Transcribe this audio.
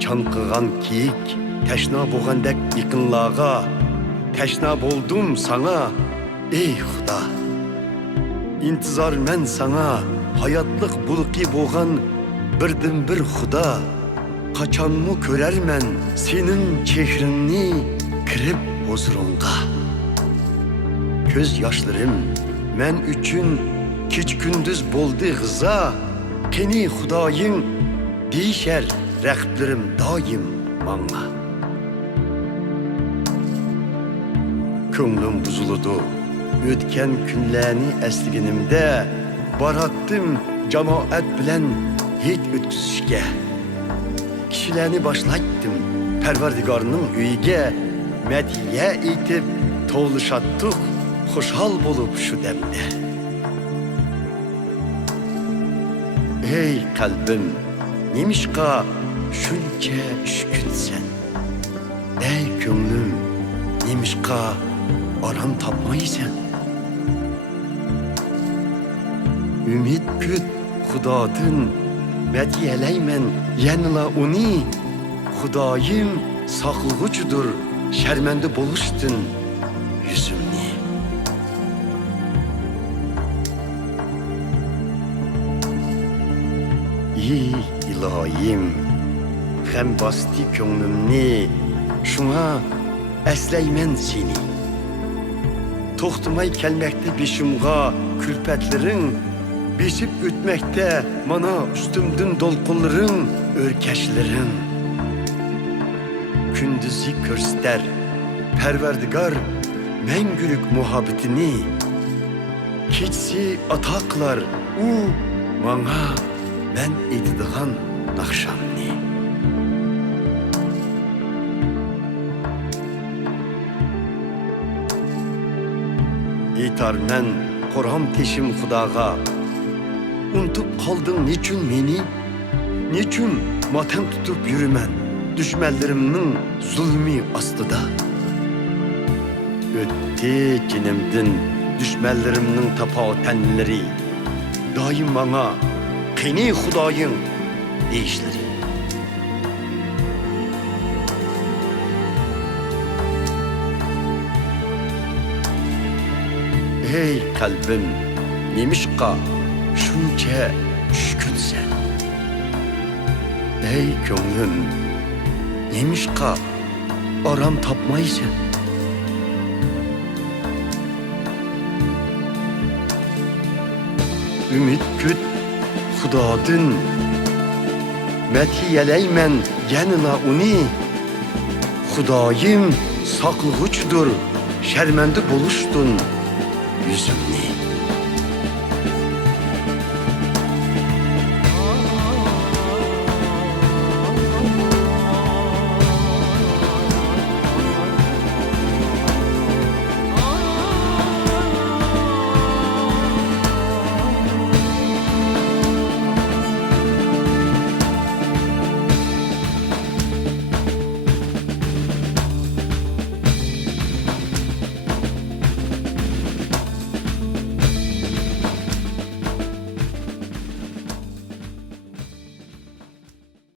Çankıgan kiyik, teşna boğandek yıkınlağa, teşna boldum sana, ey Xuda. İntizar men sana, hayatlık bulki boğan birden bir Xuda. Kaçan mı körermen senin çehrini kirip huzurunga. Göz yaşlarım men üçün keç gündüz boldu gıza. Keni Xudayın deyişer rəqiblərim daim bana. Könglim buzuludu, ötken günlərini əsliginimdə barattım cemaat bilen hiç ötküzüşke. Kişilerini başlayttım Perverdigarının üyige, mediye itip toğluşattık, hoşhal bulup şu demde. Ey kalbim, nemişka şunca şükünsen. Ey könglim, nemişka aram tapmaysan. Ümit küt Xudadın, mediyeleymen yanıla onu. Xudayım saklıgıcıdır, şermende boluştun yüzümni. Ey ilahim, hem bastı könglimni, şuna esleymen seni. Toxtumay kelmekte beşimga külpetlerin, besip ötmekte mana üstümdün dolqunların, örkeşlerin. Kündüzü körster, Perverdigar mengülük muhabbetini. Keçsi ataklar, u mana ben etidiğan nakşamni. Yetar men koram teşim Xudaga. Unutup kaldın niçün meni? Niçün matem tutup yürümen? Düşmanlarımın zulmü astıda. Ötti cinimdin düşmanlarımın tapatenleri. Daim bana keni Xudayın deyişleri. Ey kalbim, nemişka şunca şükünsen. Ey könglim, nemişka aram tapmaysan. Ümit küt Xudadın, mediyeleymen yanına onu. Xudayım saklıgıçdır, şermende boluştun yüzümni.